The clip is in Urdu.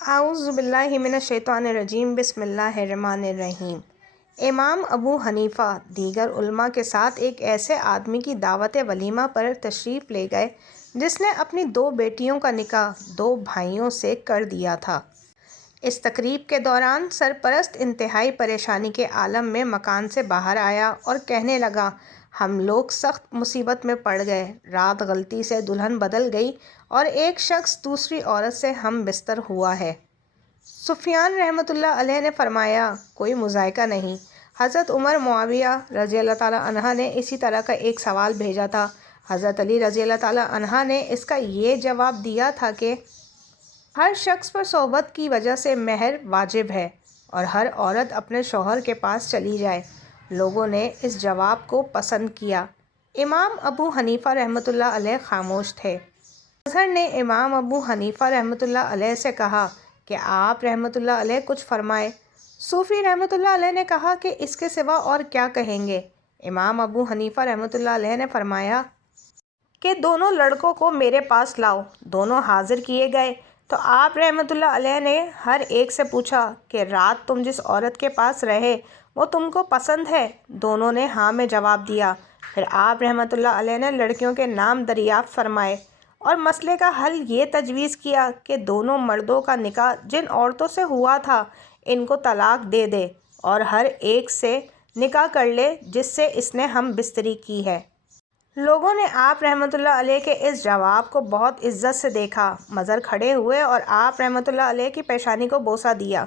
اعوذ باللہ من الشیطان الرجیم بسم اللہ الرحمن الرحیم۔ امام ابو حنیفہ دیگر علماء کے ساتھ ایک ایسے آدمی کی دعوت ولیمہ پر تشریف لے گئے جس نے اپنی 2 بیٹیوں کا نکاح 2 بھائیوں سے کر دیا تھا۔ اس تقریب کے دوران سرپرست انتہائی پریشانی کے عالم میں مکان سے باہر آیا اور کہنے لگا، ہم لوگ سخت مصیبت میں پڑ گئے۔ رات غلطی سے دلہن بدل گئی اور ایک شخص دوسری عورت سے ہم بستر ہوا ہے۔ سفیان رحمۃ اللہ علیہ نے فرمایا، کوئی مضائقہ نہیں۔ حضرت عمر معاویہ رضی اللہ تعالیٰ عنہ نے اسی طرح کا ایک سوال بھیجا تھا۔ حضرت علی رضی اللہ تعالیٰ عنہ نے اس کا یہ جواب دیا تھا کہ ہر شخص پر صحبت کی وجہ سے مہر واجب ہے اور ہر عورت اپنے شوہر کے پاس چلی جائے۔ لوگوں نے اس جواب کو پسند کیا۔ امام ابو حنیفہ رحمۃ اللہ علیہ خاموش تھے۔ اظہر نے امام ابو حنیفہ رحمۃ اللہ علیہ سے کہا کہ آپ رحمۃ اللہ علیہ کچھ فرمائیں۔ صوفی رحمۃ اللہ علیہ نے کہا کہ اس کے سوا اور کیا کہیں گے؟ امام ابو حنیفہ رحمۃ اللہ علیہ نے فرمایا کہ دونوں لڑکوں کو میرے پاس لاؤ۔ دونوں حاضر کیے گئے تو آپ رحمۃ اللہ علیہ نے ہر ایک سے پوچھا کہ رات تم جس عورت کے پاس رہے وہ تم کو پسند ہے؟ دونوں نے ہاں میں جواب دیا۔ پھر آپ رحمۃ اللہ علیہ نے لڑکیوں کے نام دریافت فرمائے اور مسئلے کا حل یہ تجویز کیا کہ دونوں مردوں کا نکاح جن عورتوں سے ہوا تھا ان کو طلاق دے دے اور ہر ایک سے نکاح کر لے جس سے اس نے ہم بستری کی ہے۔ لوگوں نے آپ رحمۃ اللہ علیہ کے اس جواب کو بہت عزت سے دیکھا، منظر کھڑے ہوئے اور آپ رحمۃ اللہ علیہ کی پیشانی کو بوسہ دیا۔